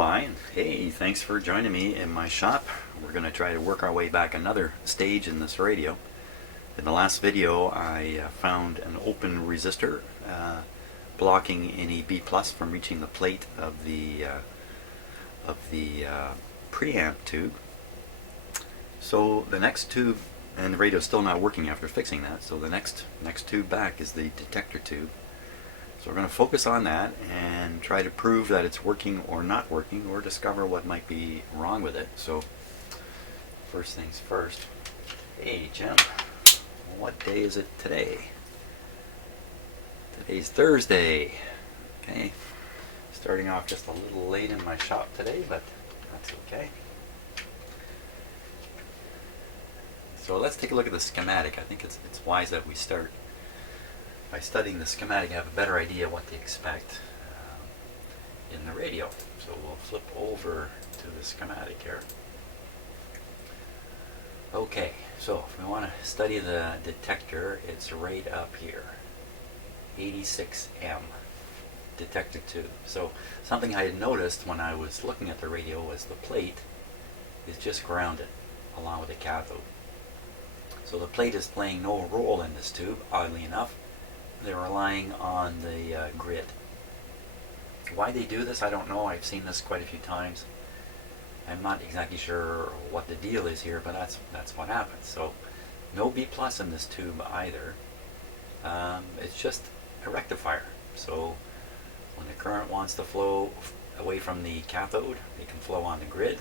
by and hey, thanks for joining me in my shop. We're going to try to work our way back another stage in this radio. In the last video I found an open resistor blocking any B plus from reaching the plate of the preamp tube. So the next tube, and the radio's still not working after fixing that, so the next tube back is the detector tube. So we're going to focus on that and try to prove that it's working or not working, or discover what might be wrong with it. So first things first. Hey Jim, what day is it today? Today's Thursday. Okay, starting off just a little late in my shop today, but that's okay. So let's take a look at the schematic. I think it's wise that we start by studying the schematic, have a better idea what to expect in the radio. So we'll flip over to the schematic here. Okay, so if we want to study the detector, it's right up here, 86M detector tube. So something I had noticed when I was looking at the radio was the plate is just grounded along with the cathode. So the plate is playing no role in this tube, oddly enough. They're relying on the grid. Why they do this, I don't know. I've seen this quite a few times. I'm not exactly sure what the deal is here, but that's what happens. So no B plus in this tube either. It's just a rectifier. So when the current wants to flow away from the cathode, it can flow on the grid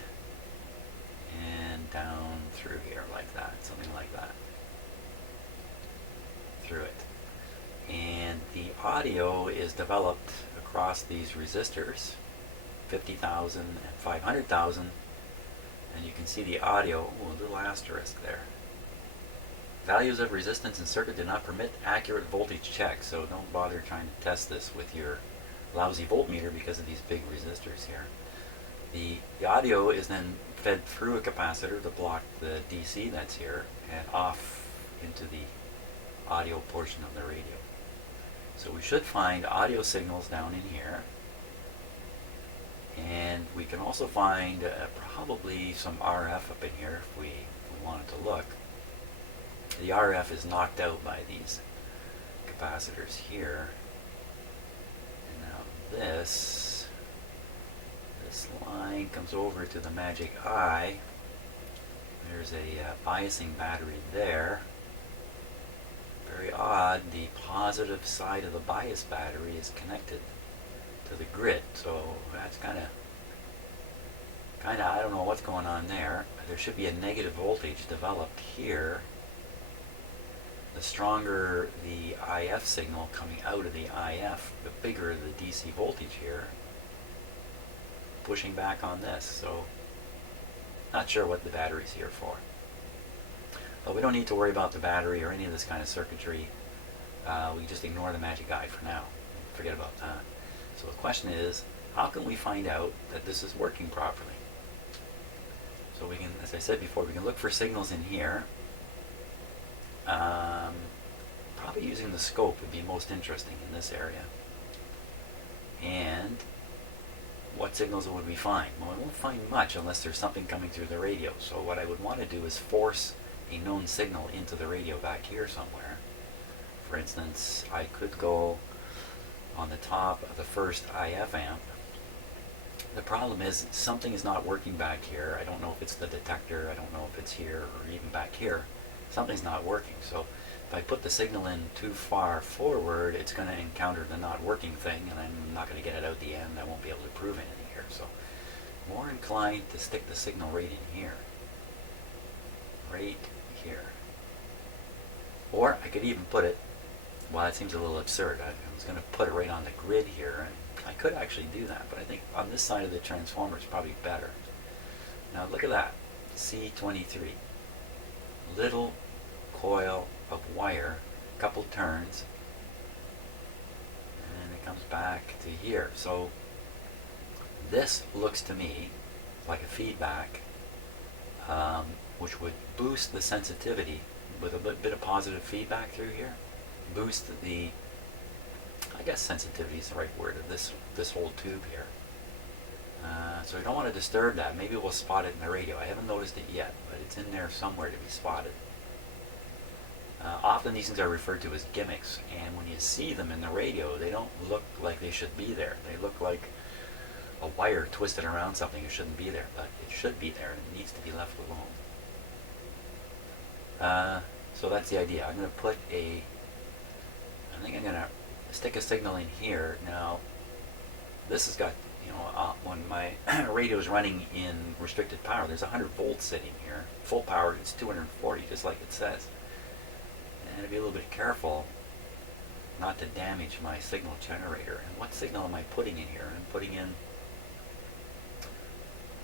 and down through here like that, something like that, through it. And the audio is developed across these resistors, 50,000 and 500,000, and you can see the audio, a little asterisk there. Values of resistance in circuit do not permit accurate voltage checks, so don't bother trying to test this with your lousy voltmeter because of these big resistors here. The audio is then fed through a capacitor to block the DC that's here and off into the audio portion of the radio. So we should find audio signals down in here, and we can also find probably some RF up in here if we wanted to look. The RF is knocked out by these capacitors here, and now this line comes over to the magic eye. There's a biasing battery there. Very odd, the positive side of the bias battery is connected to the grid, so that's kind of I don't know what's going on there. There should be a negative voltage developed here. The stronger the IF signal coming out of the IF, the bigger the DC voltage here, pushing back on this. So not sure what the battery's here for. But we don't need to worry about the battery or any of this kind of circuitry. We just ignore the magic eye for now. Forget about that. So the question is, how can we find out that this is working properly? So we can, as I said before, we can look for signals in here. Probably using the scope would be most interesting in this area. And what signals would we find? Well, we won't find much unless there's something coming through the radio. So what I would want to do is force a known signal into the radio back here somewhere. For instance, I could go on the top of the first IF amp. The problem is something is not working back here. I don't know if it's the detector, I don't know if it's here or even back here. Something's not working. So if I put the signal in too far forward, it's going to encounter the not working thing, and I'm not going to get it out the end. I won't be able to prove anything here. So more inclined to stick the signal right in here. Right here. Or I could even put it, well, that seems a little absurd. I was going to put it right on the grid here, and I could actually do that, but I think on this side of the transformer is probably better. Now look at that, C23. Little coil of wire, couple turns, and it comes back to here. So this looks to me like a feedback, which would boost the sensitivity with a bit of positive feedback through here. Boost the, I guess sensitivity is the right word, of this whole tube here. So we don't want to disturb that. Maybe we'll spot it in the radio. I haven't noticed it yet, but it's in there somewhere to be spotted. Often these things are referred to as gimmicks, and when you see them in the radio, they don't look like they should be there. They look like a wire twisted around something that shouldn't be there, but it should be there, and it needs to be left alone. So that's the idea. I'm going to put I think I'm going to stick a signal in here. Now, this has got, when my radio is running in restricted power, there's 100 volts sitting here. Full power, it's 240, just like it says. And to be a little bit careful not to damage my signal generator. And what signal am I putting in here?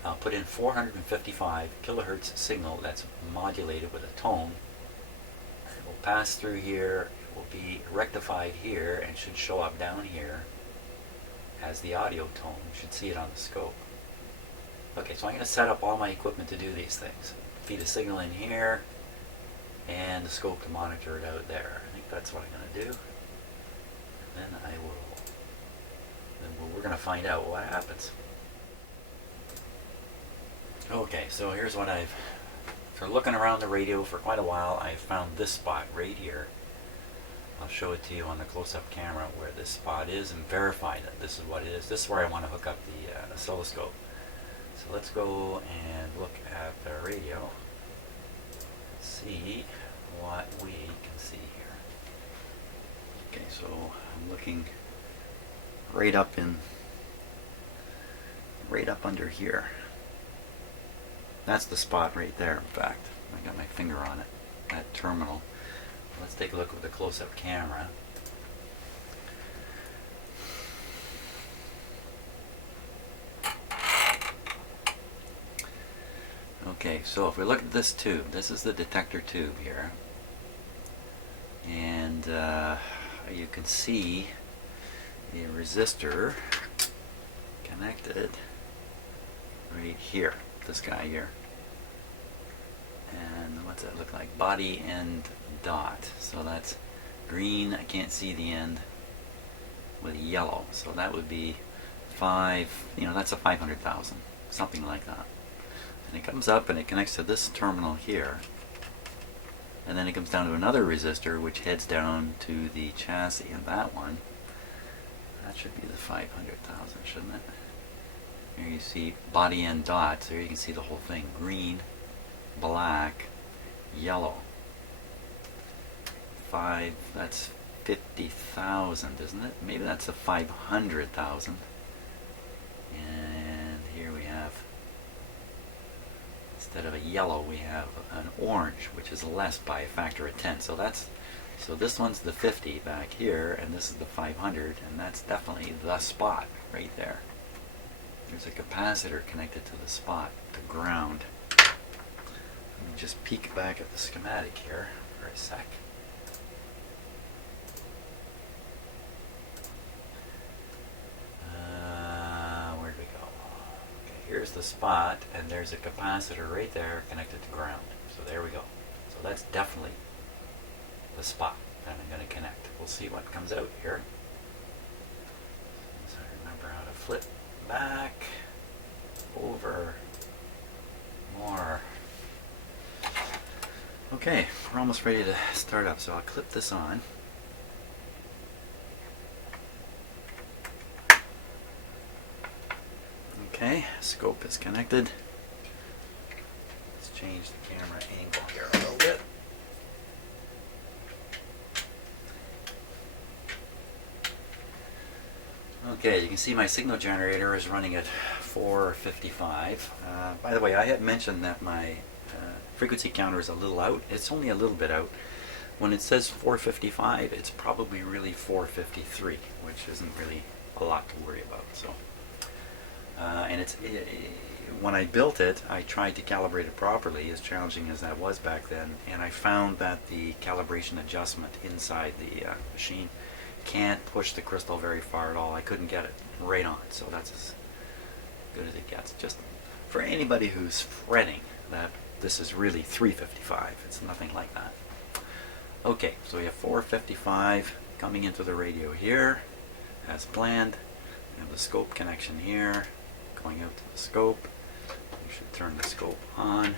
I'll put in 455 kilohertz signal that's modulated with a tone. It will pass through here, it will be rectified here, and should show up down here as the audio tone. You should see it on the scope. Okay, so I'm going to set up all my equipment to do these things. Feed a signal in here, and the scope to monitor it out there. I think that's what I'm going to do. And then we're going to find out what happens. Okay, so here's what after looking around the radio for quite a while, I found this spot right here. I'll show it to you on the close-up camera where this spot is and verify that this is what it is. This is where I want to hook up the oscilloscope. So let's go and look at the radio. See what we can see here. Okay, so I'm looking right up under here. That's the spot right there, in fact. I got my finger on it, that terminal. Let's take a look with the close-up camera. Okay, so if we look at this tube, this is the detector tube here. And you can see the resistor connected right here, this guy here. And what's that look like? Body and dot. So that's green, I can't see the end, with yellow. So that would be 5, that's a 500,000, something like that. And it comes up and it connects to this terminal here. And then it comes down to another resistor which heads down to the chassis, and that one, that should be the 500,000, shouldn't it? Here you see body and dots. There you can see the whole thing. Green, black, yellow. 5, that's 50,000, isn't it? Maybe that's a 500,000. And here we have, instead of a yellow, we have an orange, which is less by a factor of 10. So this one's the 50 back here, and this is the 500, and that's definitely the spot right there. There's a capacitor connected to the spot, to ground. Let me just peek back at the schematic here for a sec. Where'd we go? Okay, here's the spot, and there's a capacitor right there connected to ground. So there we go. So that's definitely the spot that I'm going to connect. We'll see what comes out here. So I remember how to flip back, over, more. Okay, we're almost ready to start up, so I'll clip this on. Okay, scope is connected. Let's change the camera angle here a little bit. Okay, you can see my signal generator is running at 455. By the way, I had mentioned that my frequency counter is a little out. It's only a little bit out. When it says 455, it's probably really 453, which isn't really a lot to worry about. So, and when I built it, I tried to calibrate it properly, as challenging as that was back then, and I found that the calibration adjustment inside the machine can't push the crystal very far at all. I couldn't get it right on, so that's as good as it gets. Just for anybody who's fretting that this is really 355, it's nothing like that. Okay, so we have 455 coming into the radio here as planned. We have the scope connection here, going out to the scope. You should turn the scope on.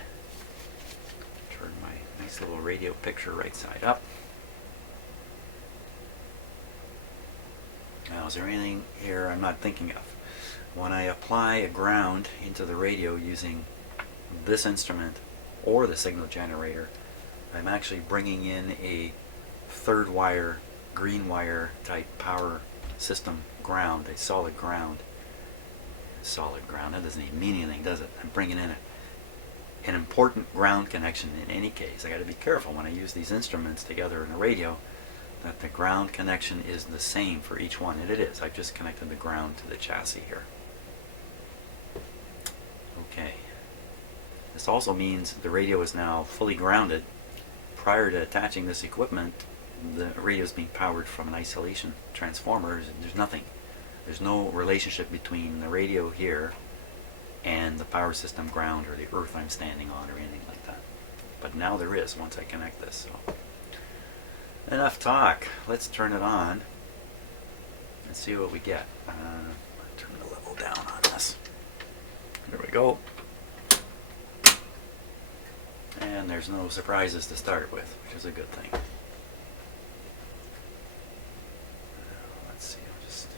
Turn my nice little radio picture right side up. Now, is there anything here I'm not thinking of? When I apply a ground into the radio using this instrument or the signal generator, I'm actually bringing in a third wire, green wire type power system ground, a solid ground. Solid ground, that doesn't even mean anything, does it? I'm bringing in an important ground connection in any case. I got to be careful when I use these instruments together in a radio that the ground connection is the same for each one, and it is. I've just connected the ground to the chassis here. Okay. This also means the radio is now fully grounded. Prior to attaching this equipment, the radio is being powered from an isolation transformer. There's nothing. There's no relationship between the radio here and the power system ground or the earth I'm standing on or anything like that. But now there is once I connect this. So enough talk. Let's turn it on and see what we get. Turn the level down on this. There we go. And there's no surprises to start with, which is a good thing. Let's see, I'll just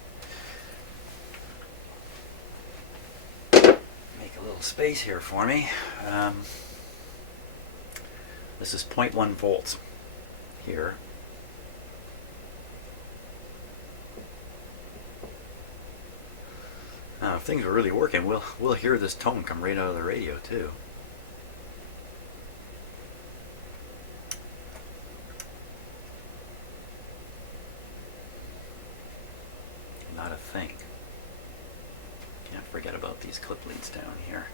make a little space here for me. This is 0.1 volts here. Now, if things are really working, we'll hear this tone come right out of the radio too. Not a thing. Can't forget about these clip leads down here.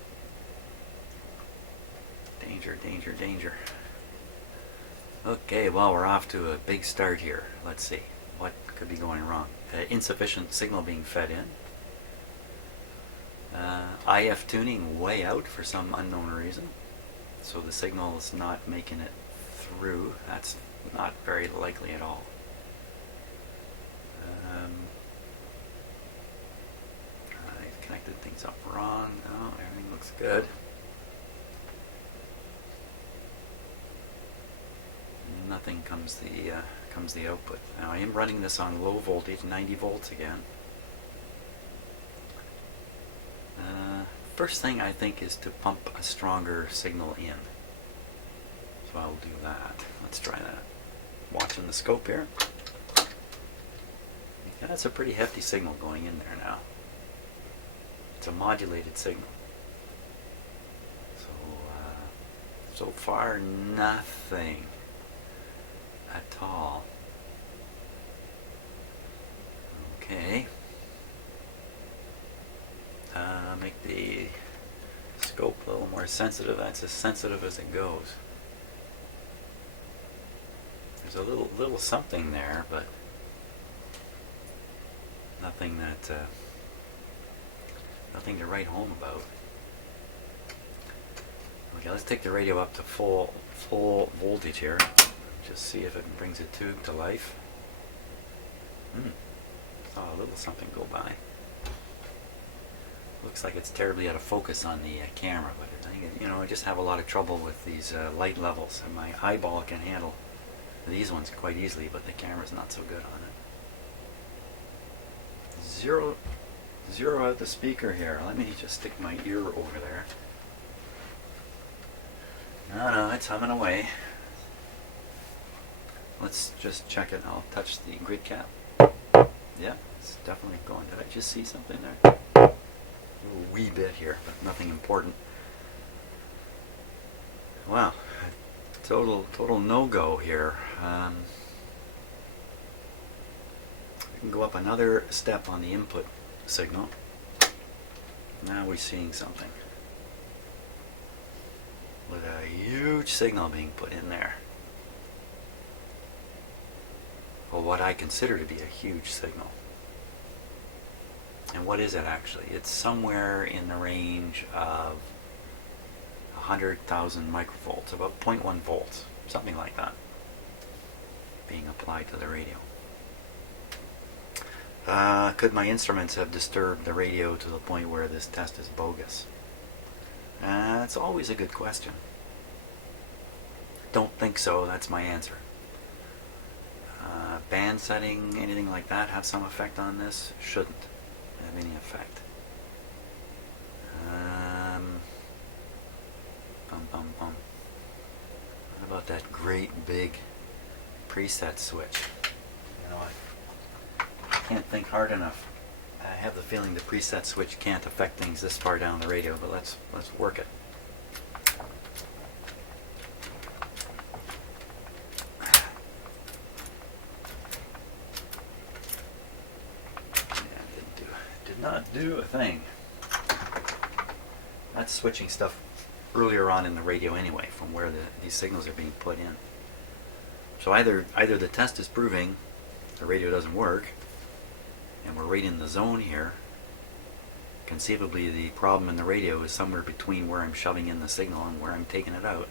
Danger, danger, danger. Okay, well, we're off to a big start here. Let's see. What could be going wrong? Insufficient signal being fed in. IF tuning way out for some unknown reason. So the signal is not making it through. That's not very likely at all. I've connected things up wrong. Oh, everything looks good. Nothing comes the output. Now I am running this on low voltage, 90 volts again. First thing I think is to pump a stronger signal in. So I'll do that. Let's try that. Watching the scope here. Yeah, that's a pretty hefty signal going in there now. It's a modulated signal. So far nothing at all. Okay. Make the scope a little more sensitive. That's as sensitive as it goes. There's a little something there, but nothing nothing to write home about. Okay, let's take the radio up to full voltage here. Just see if it brings it to life. Saw a little something go by. Looks like it's terribly out of focus on the camera, but I think I just have a lot of trouble with these light levels, and my eyeball can handle these ones quite easily, but the camera's not so good on it. Zero out the speaker here. Let me just stick my ear over there. No, it's humming away. Let's just check it. I'll touch the grid cap. Yeah, it's definitely going. Did I just see something there? A wee bit here, but nothing important. Wow, total no-go here. We can go up another step on the input signal. Now we're seeing something with a huge signal being put in there. Well, what I consider to be a huge signal. And what is it actually? It's somewhere in the range of 100,000 microvolts, about 0.1 volts, something like that, being applied to the radio. Could my instruments have disturbed the radio to the point where this test is bogus? It's always a good question. Don't think so, that's my answer. Band setting, anything like that have some effect on this? Shouldn't have any effect. What about that great big preset switch? You know, I can't think hard enough. I have the feeling the preset switch can't affect things this far down the radio, but let's work it. Did not do a thing. That's switching stuff earlier on in the radio anyway, from where these signals are being put in. So either the test is proving the radio doesn't work, and we're right in the zone here. Conceivably, the problem in the radio is somewhere between where I'm shoving in the signal and where I'm taking it out.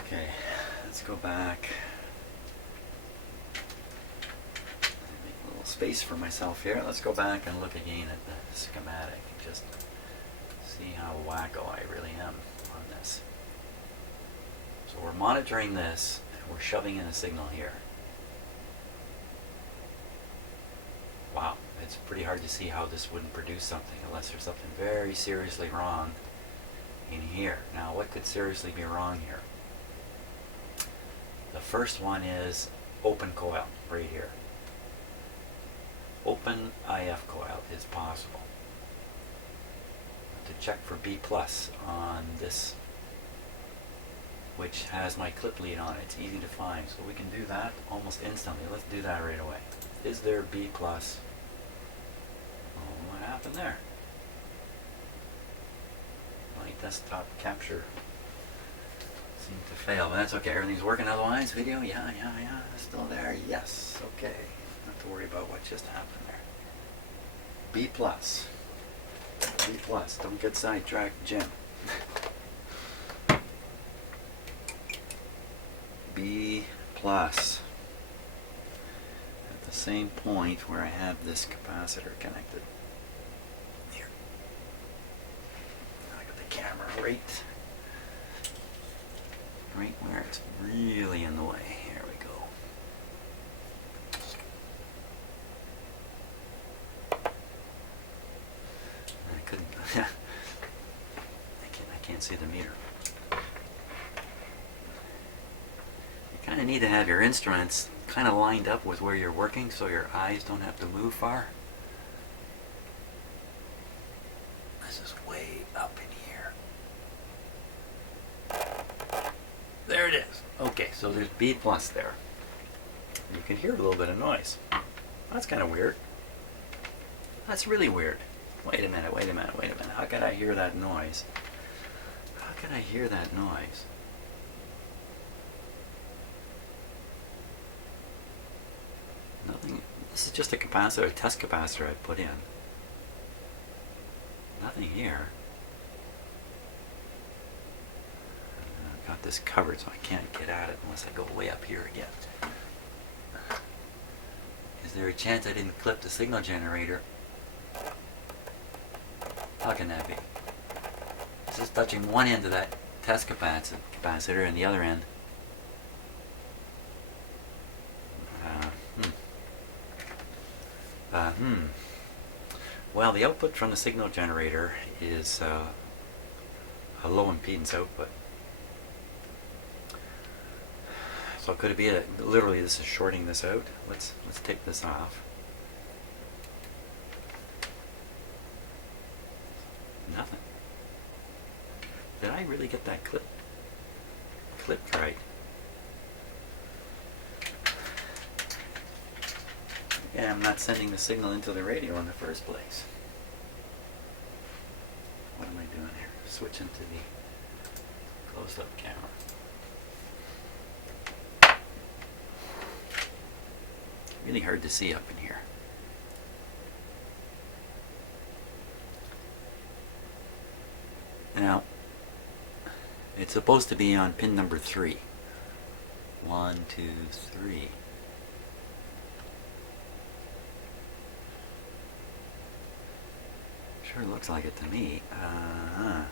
Okay, let's go back. Make a little space for myself here. Let's go back and look again at the schematic and just see how wacko I really am on this. So we're monitoring this, and we're shoving in a signal here. Wow, it's pretty hard to see how this wouldn't produce something unless there's something very seriously wrong in here. Now, what could seriously be wrong here? The first one is open coil, right here. Open IF coil is possible. To check for B plus on this, which has my clip lead on it. It's easy to find, so we can do that almost instantly. Let's do that right away. Is there B plus? Oh, what happened there? My desktop capture seemed to fail, but that's okay. Everything's working otherwise. Video, yeah, still there. Yes, okay. Not to worry about what just happened there. B plus. B plus. Don't get sidetracked, Jim. B plus. At the same point where I have this capacitor connected. Here. I got the camera right where it's really in the way. Here we go. I couldn't. I can't see the meter. You kind of need to have your instruments kind of lined up with where you're working so your eyes don't have to move far. This is way up in here. There it is. Okay, so there's B plus there. You can hear a little bit of noise. That's kind of weird. That's really weird. Wait a minute. How could I hear that noise? How could I hear that noise? Nothing. This is just a capacitor, a test capacitor I put in. Nothing here. I've got this covered so I can't get at it unless I go way up here again. Is there a chance I didn't clip the signal generator? How can that be? This is touching one end of that test capacitor and the other end. Well, the output from the signal generator is a low impedance output. So could it be that literally this is shorting this out? Let's take this off. Nothing. Did I really get that clipped right? Yeah, I'm not sending the signal into the radio in the first place. What am I doing here? Switching to the close-up camera. Really hard to see up in here. Now, It's supposed to be on pin number 3. 1, 2, 3. Sure looks like it to me. Now,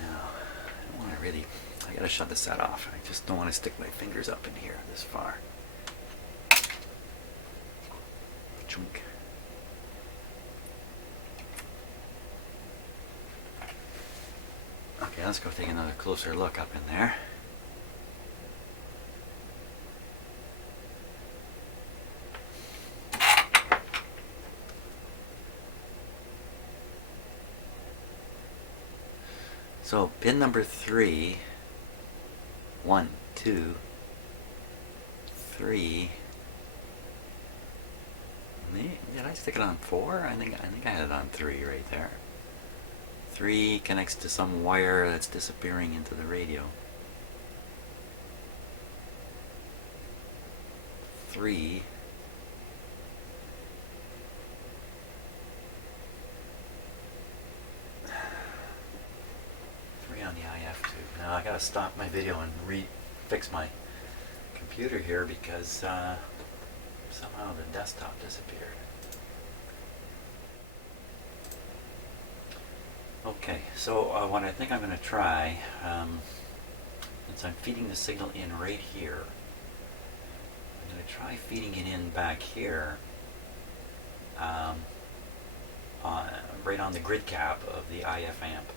I don't want to really, I gotta shut the set off. I just don't want to stick my fingers up in here this far. Chunk. Okay, let's go take another closer look up in there. So pin number 3, 1, 2, 3. Did I stick it on 4? I think I had it on 3 right there. 3 connects to some wire that's disappearing into the radio. 3. On the IF tube. Now I gotta stop my video and fix my computer here because somehow the desktop disappeared. Okay, so what I think I'm going to try, since I'm feeding the signal in right here, I'm going to try feeding it in back here, right on the grid cap of the IF amp.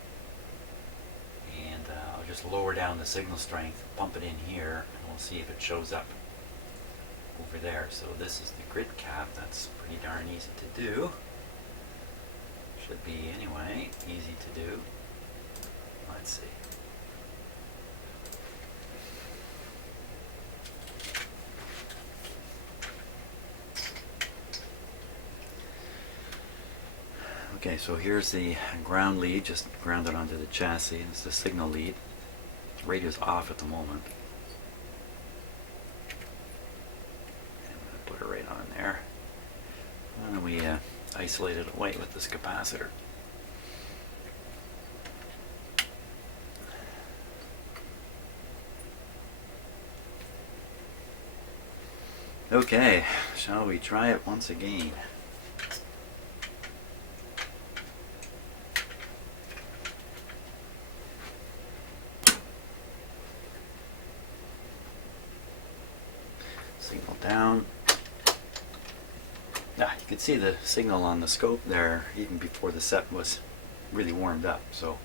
And I'll just lower down the signal strength, pump it in here, and we'll see if it shows up over there. So this is the grid cap. That's pretty darn easy to do. Should be anyway, easy to do. Let's see. Okay, so here's the ground lead, just grounded onto the chassis. It's the signal lead. Radio's off at the moment. And I'm going to put it right on there. And then we isolate it away with this capacitor. Okay, shall we try it once again? Signal down. Now you can see the signal on the scope there even before the set was really warmed up. So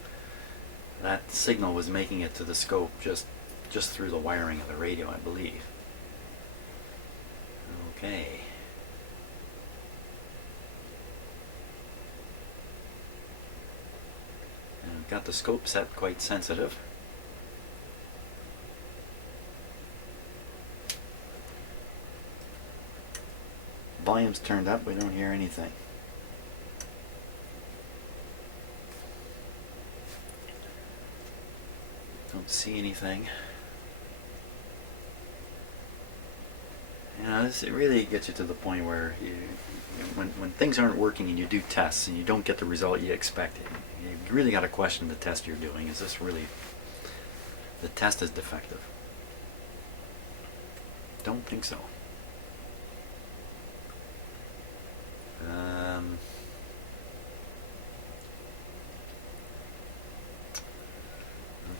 that signal was making it to the scope just through the wiring of the radio, I believe. Okay. And I've got the scope set quite sensitive. Volume's turned up, we don't hear anything. Don't see anything. You know, it really gets you to the point where when things aren't working and you do tests and you don't get the result you expected, you really got to question the test you're doing. Is this really, the test is defective? Don't think so.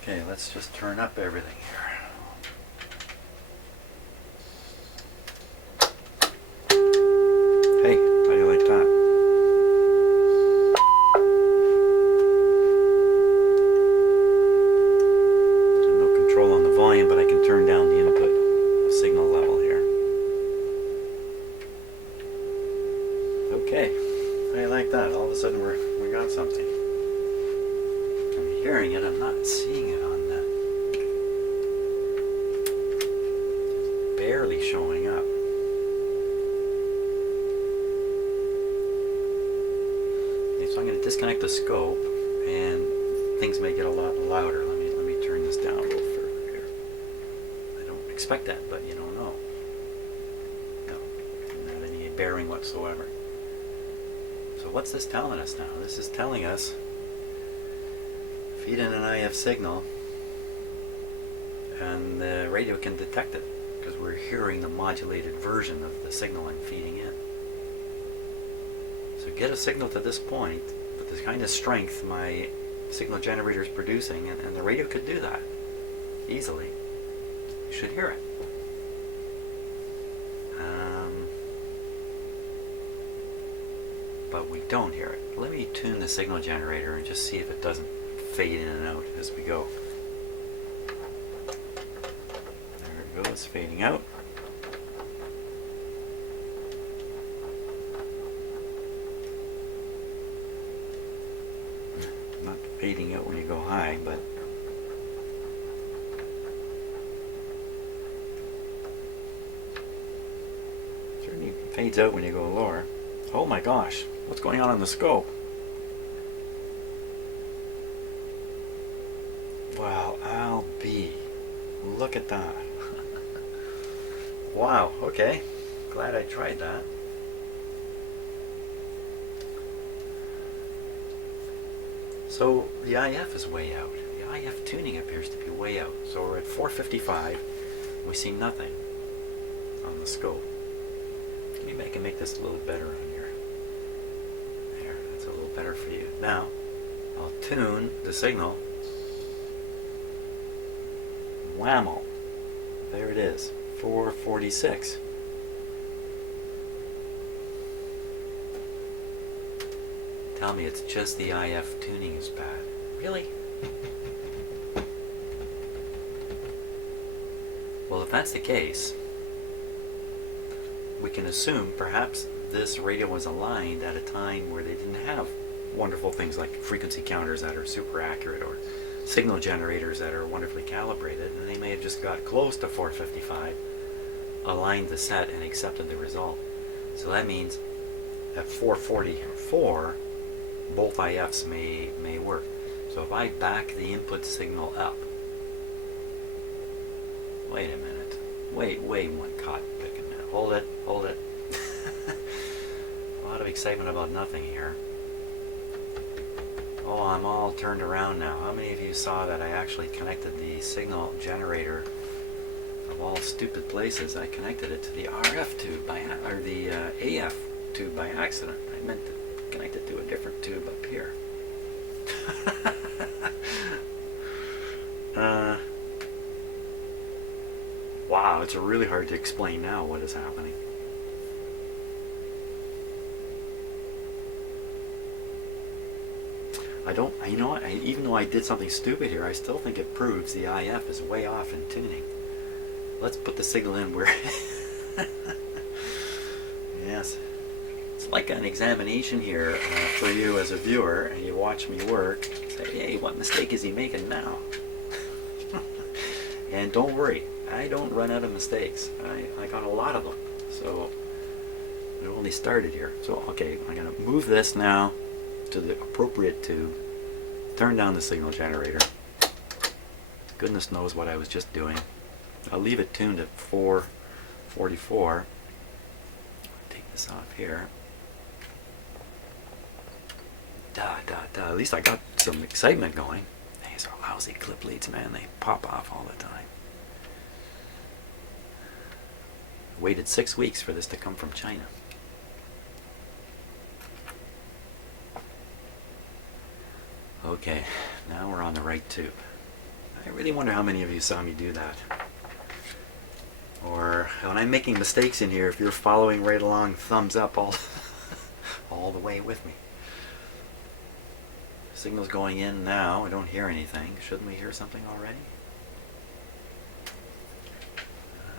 Okay, let's just turn up everything here. Hey, how do you like that? No control on the volume, but I can turn down the input signal level here. Okay, how do you like that? All of a sudden we got something. I'm hearing it, I'm not seeing it on that. It's barely showing up. Okay, so I'm going to disconnect the scope and things may get a lot louder. Let me turn this down a little further here. I don't expect that, but you don't know. No, doesn't have any bearing whatsoever. So what's this telling us now? This is telling us feed in an IF signal and the radio can detect it because we're hearing the modulated version of the signal I'm feeding in. So get a signal to this point with the kind of strength my signal generator is producing, and the radio could do that easily. You should hear it. But we don't hear it. Let me tune the signal generator and just see if it doesn't fade in and out as we go. There it goes, fading out. Not fading out when you go high, but certainly fades out when you go lower. Oh my gosh, what's going on the scope? Wow, I'll be. Look at that. Wow, okay. Glad I tried that. So the IF is way out. The IF tuning appears to be way out. So we're at 455. We see nothing on the scope. Maybe I can make this a little better on here. There, that's a little better for you. Now, I'll tune the signal. Whammo. There it is. 446. Tell me it's just the IF tuning is bad. Really? Well, if that's the case, we can assume perhaps this radio was aligned at a time where they didn't have wonderful things like frequency counters that are super accurate or signal generators that are wonderfully calibrated, and they may have just got close to 455, aligned the set, and accepted the result. So that means at 444, both IFs may work. So if I back the input signal up, wait a minute, wait one cotton picking minute, hold it. A lot of excitement about nothing here. Oh, I'm all turned around now. How many of you saw that I actually connected the signal generator? Of all stupid places, I connected it to the RF tube or the AF tube by accident. I meant to connect it to a different tube up here. Wow, it's really hard to explain now what is happening. You know what, even though I did something stupid here, I still think it proves the IF is way off in tuning. Let's put the signal in where... Yes. It's like an examination here for you as a viewer, and you watch me work. Say, hey, what mistake is he making now? And don't worry, I don't run out of mistakes. I got a lot of them. So, it only started here. So, okay, I'm going to move this now to the appropriate tube. Turn down the signal generator. Goodness knows what I was just doing. I'll leave it tuned at 444. Take this off here. At least I got some excitement going. These are lousy clip leads, man. They pop off all the time. Waited 6 weeks for this to come from China. Okay, now we're on the right tube. I really wonder how many of you saw me do that. Or when I'm making mistakes in here, if you're following right along, thumbs up all the way with me. Signal's going in now. I don't hear anything. Shouldn't we hear something already?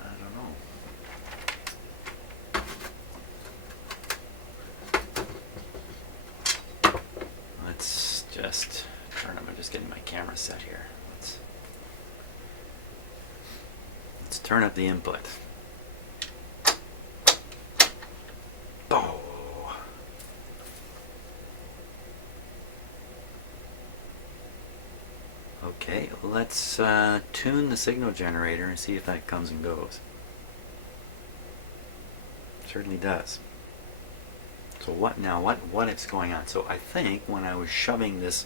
I don't know. Let's just turn. I'm just getting my camera set here. Let's turn up the input. Oh. Okay, let's tune the signal generator and see if that comes and goes. Certainly does. So what is going on? So I think when I was shoving this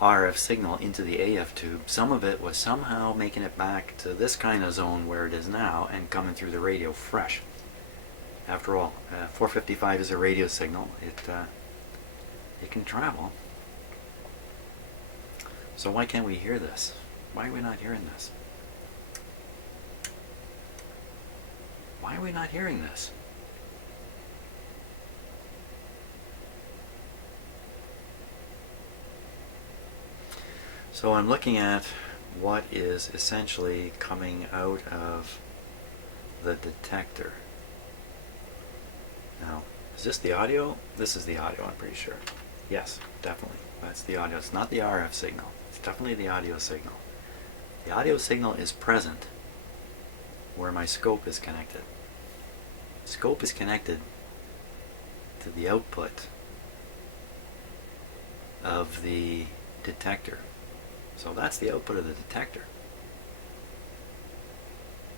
RF signal into the AF tube, some of it was somehow making it back to this kind of zone where it is now and coming through the radio fresh. After all, 455 is a radio signal. It can travel. So why can't we hear this? Why are we not hearing this? Why are we not hearing this? So I'm looking at what is essentially coming out of the detector. Now, is this the audio? This is the audio, I'm pretty sure. Yes, definitely. That's the audio. It's not the RF signal. It's definitely the audio signal. The audio signal is present where my scope is connected. The scope is connected to the output of the detector. So that's the output of the detector.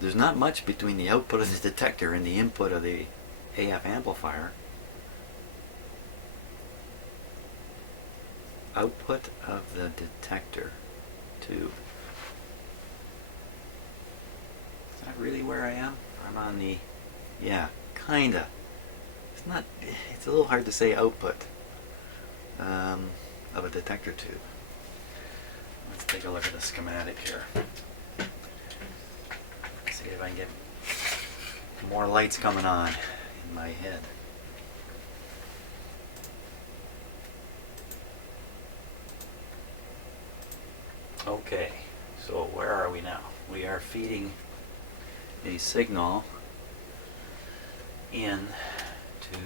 There's not much between the output of the detector and the input of the AF amplifier. Output of the detector tube. Is that really where I am? I'm on the, yeah, kinda. It's not, it's a little hard to say output of a detector tube. Let's take a look at the schematic here. See if I can get more lights coming on in my head. Okay, so where are we now? We are feeding a signal in to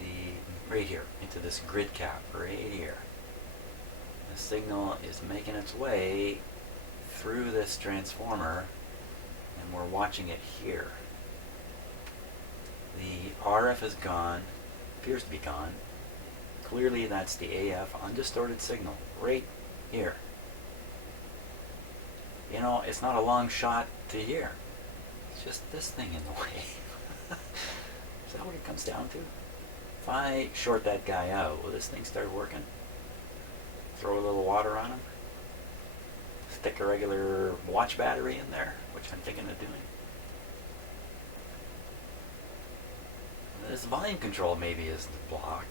the right here, into this grid cap right here. The signal is making its way through this transformer and we're watching it here. The RF is gone, appears to be gone. Clearly that's the AF undistorted signal right here. You know, it's not a long shot to here. It's just this thing in the way. Is that what it comes down to? If I short that guy out, will this thing start working? Throw a little water on him? Stick a regular watch battery in there, which I'm thinking of doing. This volume control maybe is the block.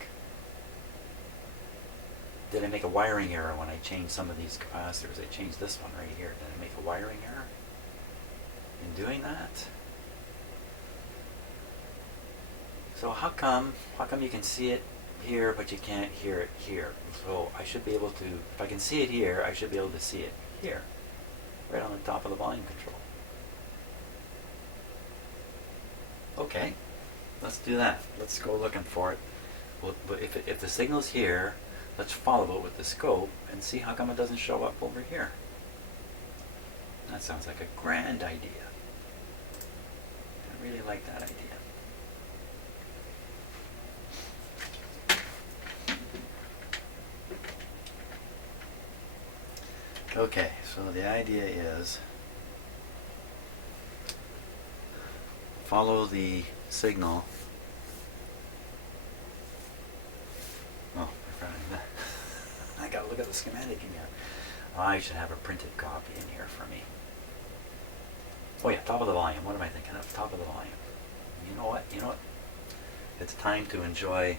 Did I make a wiring error when I changed some of these capacitors? I changed this one right here. Did I make a wiring error in doing that? So how come you can see it here but you can't hear it here? So I should be able to, if I can see it here, I should be able to see it here, right on the top of the volume control. Okay, let's do that. Let's go looking for it. Well, but if the signal's here, let's follow it with the scope and see how come it doesn't show up over here. That sounds like a grand idea. I really like that idea. Okay, so the idea is follow the signal. Oh, I gotta look at the schematic in here. I should have a printed copy in here for me. Oh yeah, top of the volume. What am I thinking of? Top of the volume. You know what? It's time to enjoy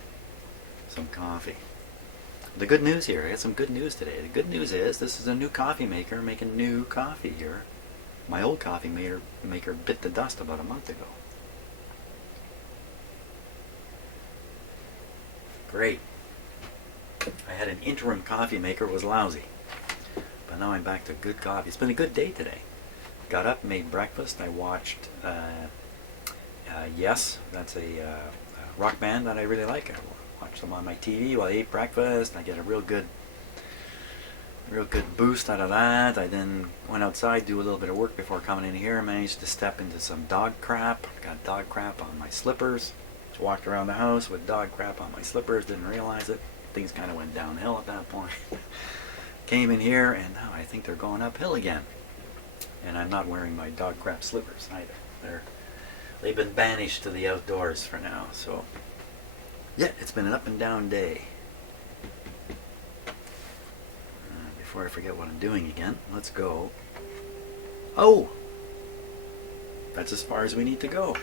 some coffee. The good news here, I got some good news today. The good news is this is a new coffee maker making new coffee here. My old coffee maker bit the dust about a month ago. Great. I had an interim coffee maker, it was lousy. But now I'm back to good coffee. It's been a good day today. Got up, made breakfast. I watched Yes, that's a rock band that I really like. I watched them on my TV while I ate breakfast. I get a real good boost out of that. I then went outside, do a little bit of work before coming in here. I managed to step into some dog crap. Got dog crap on my slippers. Just walked around the house with dog crap on my slippers. Didn't realize it. Things kind of went downhill at that point. Came in here and now I think they're going uphill again. And I'm not wearing my dog crap slippers either. They've been banished to the outdoors for now. So Yeah, it's been an up and down day. Before I forget what I'm doing again, let's go. Oh! That's as far as we need to go.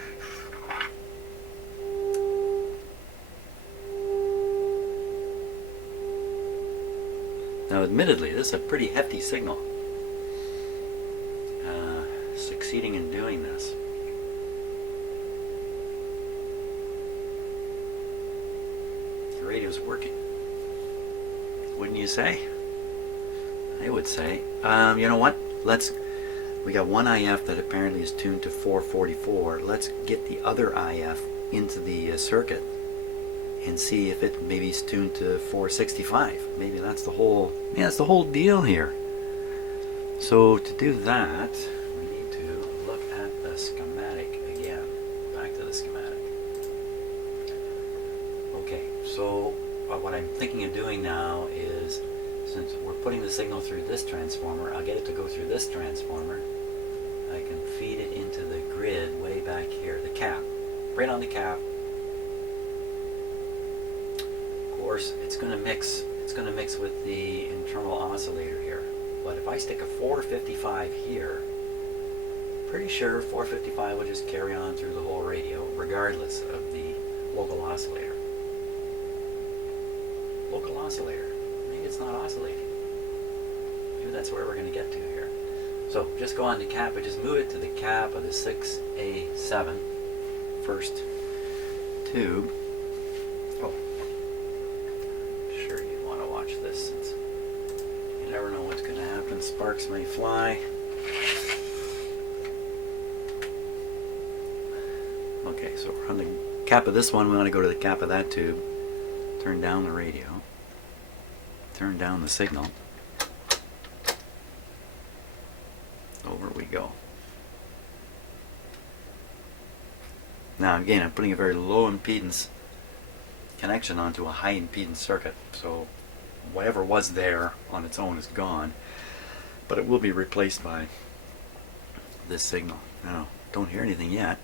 Now, admittedly, this is a pretty hefty signal. Succeeding in doing this. The radio's working. Wouldn't you say? I would say. You know what? We got one IF that apparently is tuned to 444. Let's get the other IF into the circuit and see if it maybe is tuned to 465. Maybe that's the whole deal here. So to do that, we need to look at the schematic again. Back to the schematic. Okay, so what I'm thinking of doing now is, since we're putting the signal through this transformer, I'll get it to go through this transformer. I can feed it into the grid way back here, the cap, right on the cap. Of course, it's going to mix with the internal oscillator here. But if I stick a 455 here, pretty sure 455 will just carry on through the whole radio, regardless of the local oscillator. Local oscillator. Maybe it's not oscillating. Maybe that's where we're going to get to here. So just go on the cap, but just move it to the cap of the 6A7 first tube. Oh, sure you want to watch this, since you never know what's going to happen. Sparks may fly. Okay, so we're on the cap of this one. We want to go to the cap of that tube. Turn down the radio. Turn down the signal. Over we go. Now again, I'm putting a very low impedance connection onto a high impedance circuit, so whatever was there on its own is gone, but it will be replaced by this signal. Now, don't hear anything yet.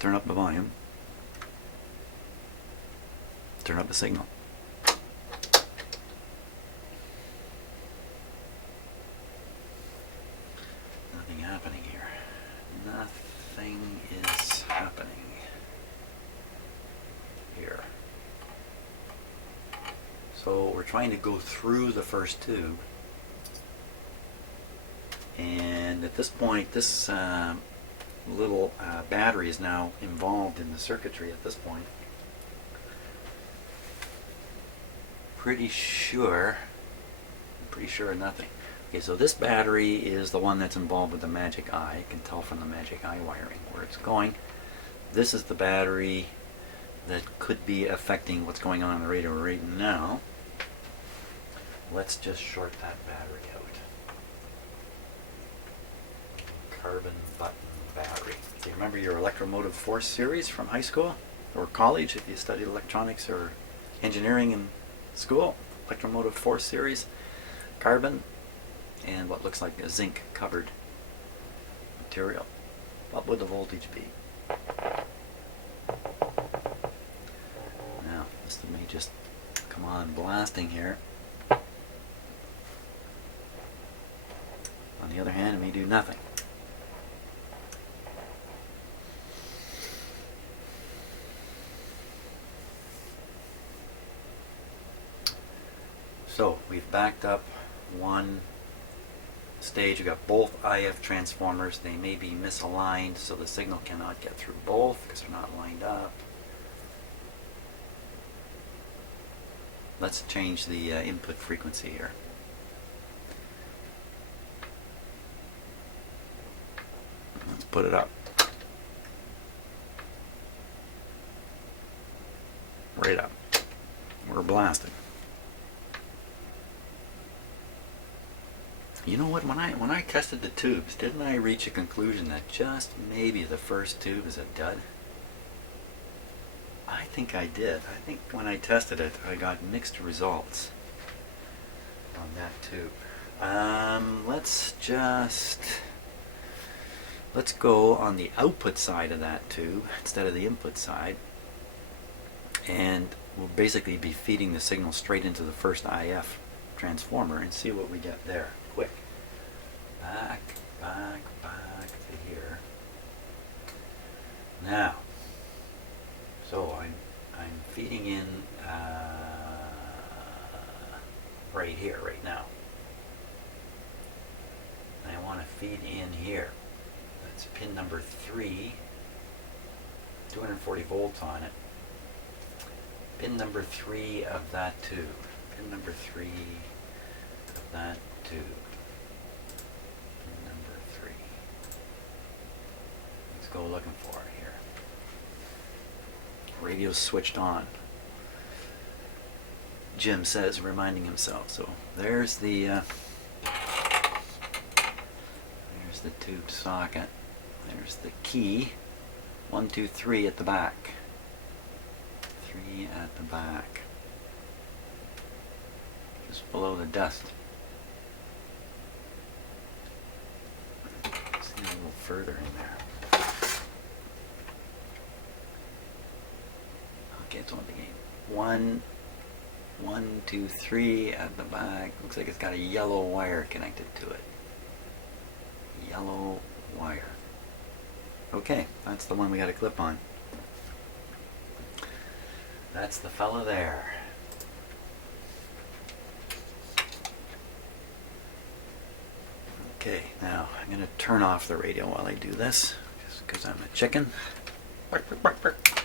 Turn up the volume. Turn up the signal. Nothing happening here. Nothing is happening here. So we're trying to go through the first tube, and at this point this little battery is now involved in the circuitry at this point. Pretty sure nothing. Okay, so this battery is the one that's involved with the magic eye. You can tell from the magic eye wiring where it's going. This is the battery that could be affecting what's going on in the radio right now. Let's just short that battery out. Carbon button battery. Do you remember your electromotive force series from high school or college if you studied electronics or engineering in school? Electromotive force series, carbon, and what looks like a zinc covered material. What would the voltage be? Now, this may just come on blasting here. On the other hand, it may do nothing. So we've backed up one stage. We've got both IF transformers. They may be misaligned, so the signal cannot get through both because they're not lined up. Let's change the input frequency here. Let's put it up. Right up. We're blasting. You know what, when I tested the tubes, didn't I reach a conclusion that just maybe the first tube is a dud? I think I did. I think when I tested it, I got mixed results on that tube. Let's go on the output side of that tube instead of the input side, and we'll basically be feeding the signal straight into the first IF transformer and see what we get there. Quick. Back to here. Now, so I'm feeding in right here, right now. And I want to feed in here. That's pin number 3, 240 volts on it. Pin number 3 of that tube. Pin number 3 of that tube. Pin number 3. Let's go looking for it here. Radio's switched on. Jim says, reminding himself. So there's the tube socket. There's the key. 1, 2, 3 at the back. 3 at the back. Just below the dust. See a little further in there. Okay, it's on the game. 1, 2, 3 at the back. Looks like it's got a yellow wire connected to it. Yellow wire. Okay, that's the one we got to clip on. That's the fella there. Okay, now I'm going to turn off the radio while I do this, just because I'm a chicken. Bark, bark, bark, bark.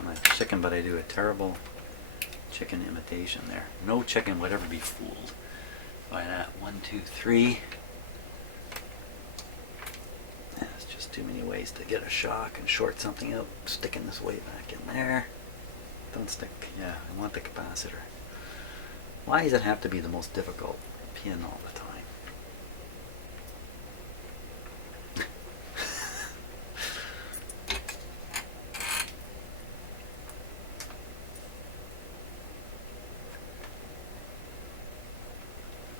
I'm a chicken, but I do a terrible chicken imitation there. No chicken would ever be fooled by that. 1, 2, 3. There's just too many ways to get a shock and short something out. Sticking this way back in there. Don't stick. Yeah, I want the capacitor. Why does it have to be the most difficult pin all the time?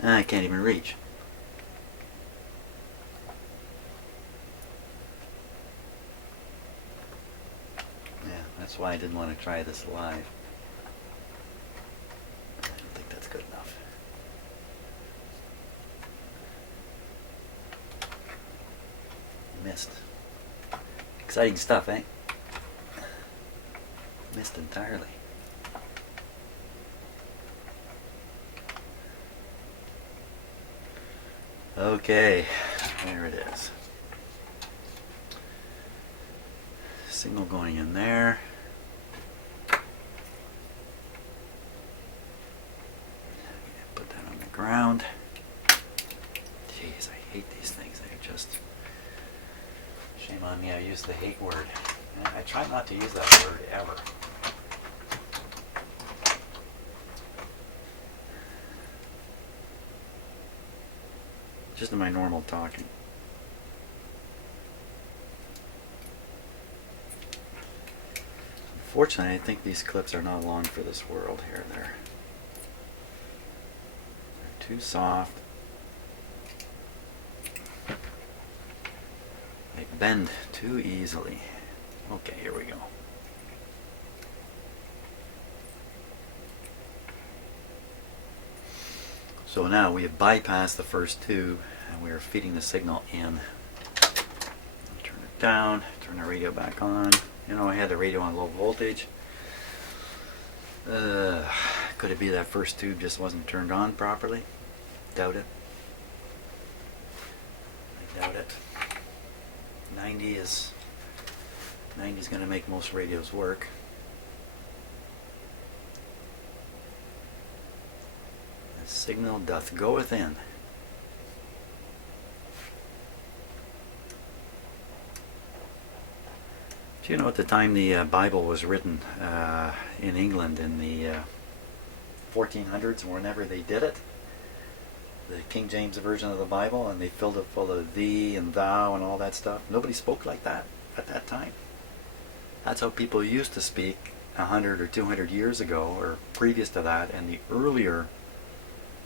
I can't even reach. Yeah, that's why I didn't want to try this live. I don't think that's good enough. Missed. Exciting stuff, eh? Missed entirely. Okay, there it is. Signal going in there. Put that on the ground. Jeez, I hate these things. They're just... Shame on me, I use the hate word. I try not to use that word ever. Just in my normal talking. Unfortunately, I think these clips are not long for this world here. They're too soft. They bend too easily. Okay, here we go. So now we have bypassed the first tube and we are feeding the signal in. Turn it down, turn the radio back on. You know, I had the radio on low voltage. Could it be that first tube just wasn't turned on properly? Doubt it. I doubt it. 90 is going to make most radios work. Signal doth go within. Do you know at the time the Bible was written in England in the 1400s, whenever they did it, the King James version of the Bible, and they filled it full of thee and thou and all that stuff, nobody spoke like that at that time. That's how people used to speak 100 or 200 years ago, or previous to that, and the earlier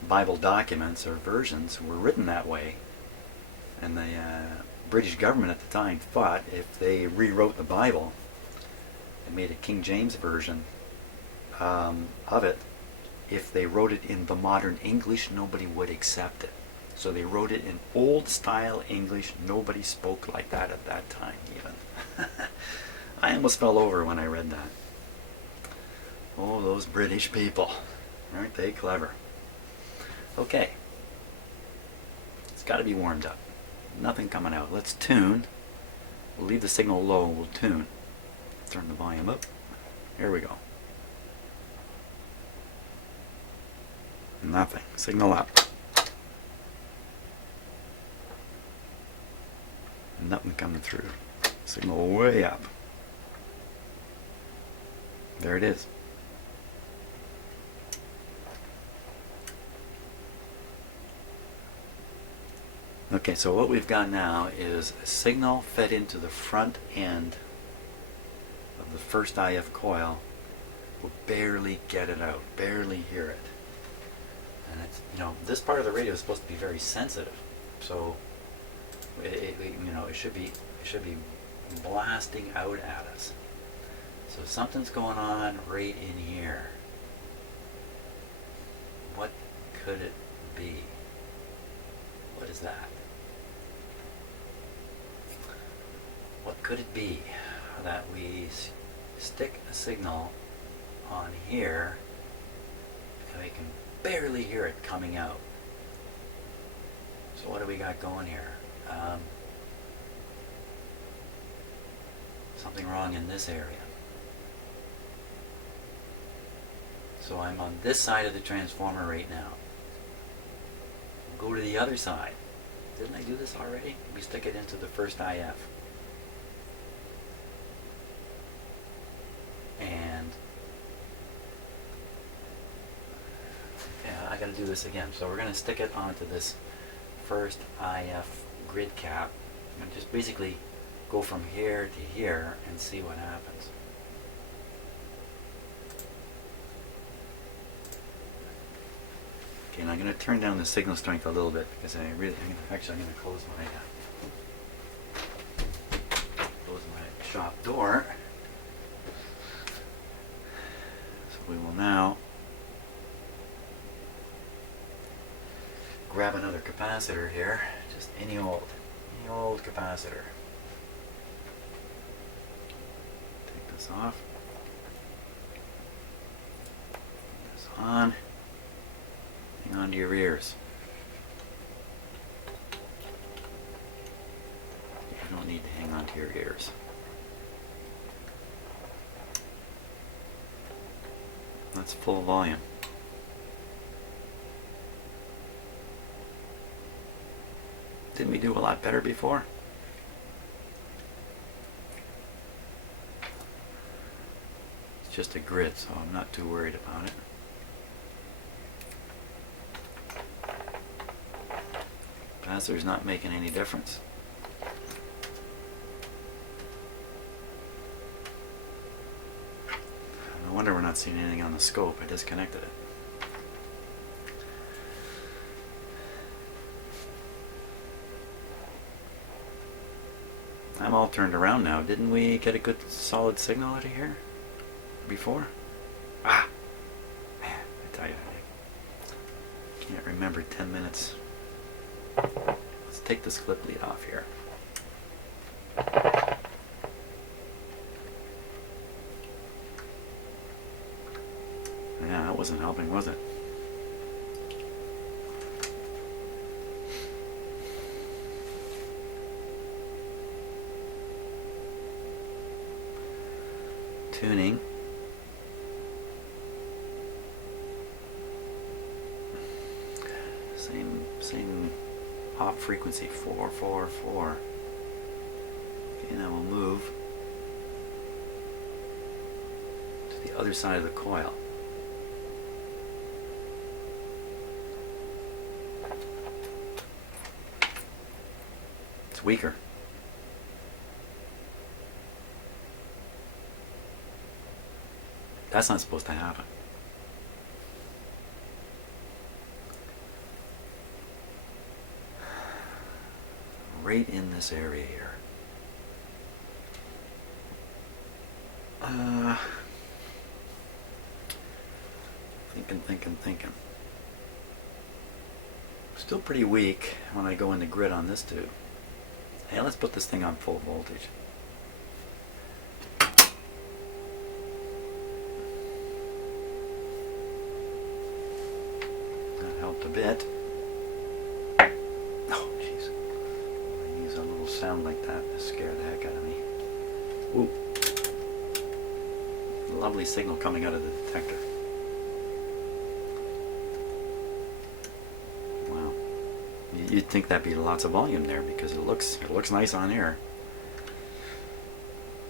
Bible documents or versions were written that way, and the British government at the time thought if they rewrote the Bible and made a King James version of it, if they wrote it in the modern English, nobody would accept it. So they wrote it in old style English. Nobody spoke like that at that time even. I almost fell over when I read that. Oh, those British people. Aren't they clever? Okay. It's got to be warmed up. Nothing coming out. Let's tune. We'll leave the signal low. We'll tune. Turn the volume up. Here we go. Nothing. Signal up. Nothing coming through. Signal way up. There it is. Okay, so what we've got now is a signal fed into the front end of the first IF coil. We'll barely get it out, barely hear it. And it's, this part of the radio is supposed to be very sensitive, so it should be blasting out at us. So something's going on right in here. What could it be? What is that? What could it be that we stick a signal on here and we can barely hear it coming out? So what do we got going here? Something wrong in this area. So I'm on this side of the transformer right now. We'll go to the other side. Didn't I do this already? We stick it into the first IF. And yeah, I gotta do this again. So we're gonna stick it onto this first IF grid cap and just basically go from here to here and see what happens. Okay, and I'm going to turn down the signal strength a little bit because I'm going to close my shop door. So we will now grab another capacitor here, just any old capacitor. Take this off. Put this on. Hang on to your ears. You don't need to hang on to your ears. That's full volume. Didn't we do a lot better before? It's just a grid, so I'm not too worried about it. Capacitor's not making any difference. No wonder we're not seeing anything on the scope. I disconnected it. I'm all turned around now. Didn't we get a good solid signal out of here before? Man, I tell you, I can't remember 10 minutes. Let's take this clip lead off here. Yeah, that wasn't helping, was it? Tuning. Same pop frequency, 444. Okay, now we'll move to the other side of the coil. It's weaker. That's not supposed to happen. Right in this area here. thinking. Still pretty weak when I go into grid on this tube. Hey, let's put this thing on full voltage. That helped a bit. Oh, jeez. I use a little sound like that to scare the heck out of me. Ooh. Lovely signal coming out of the detector. Wow. You'd think that'd be lots of volume there because it looks nice on air.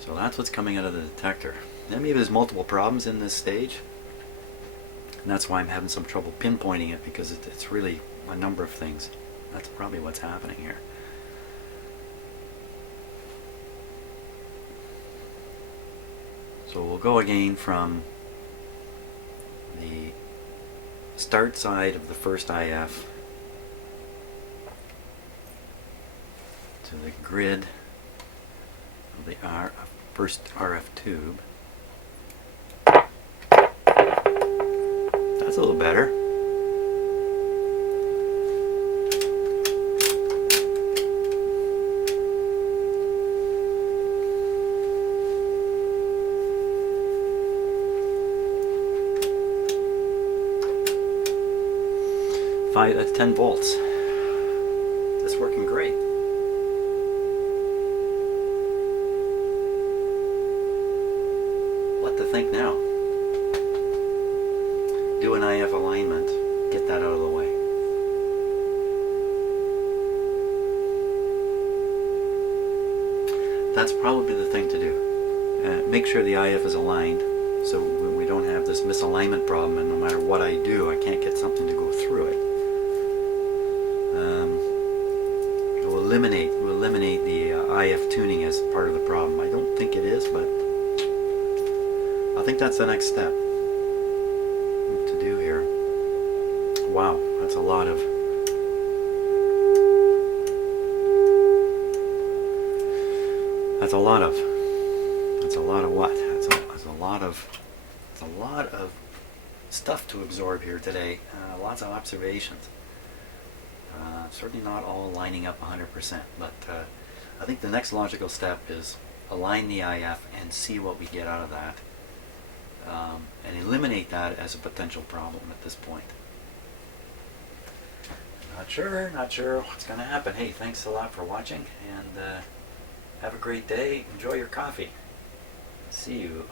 So that's what's coming out of the detector. Then maybe there's multiple problems in this stage, and that's why I'm having some trouble pinpointing it, because it's really a number of things. That's probably what's happening here. So we'll go again from the start side of the first IF to the grid of the first RF tube. That's a little better. That's 10 volts. That's working great. What to think now? Do an IF alignment, get that out of the way. That's probably the thing to do. Make sure the IF is aligned so we don't have this misalignment problem, and no matter what I do, I can't get something to go through it. We'll eliminate the IF tuning as part of the problem. I don't think it is, but I think that's the next step to do here. Wow, that's a lot of what? That's a lot of stuff to absorb here today. Lots of observations. Certainly not all lining up 100%, but I think the next logical step is align the IF and see what we get out of that, and eliminate that as a potential problem at this point. Not sure what's going to happen. Hey, thanks a lot for watching, and have a great day. Enjoy your coffee. See you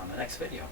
on the next video.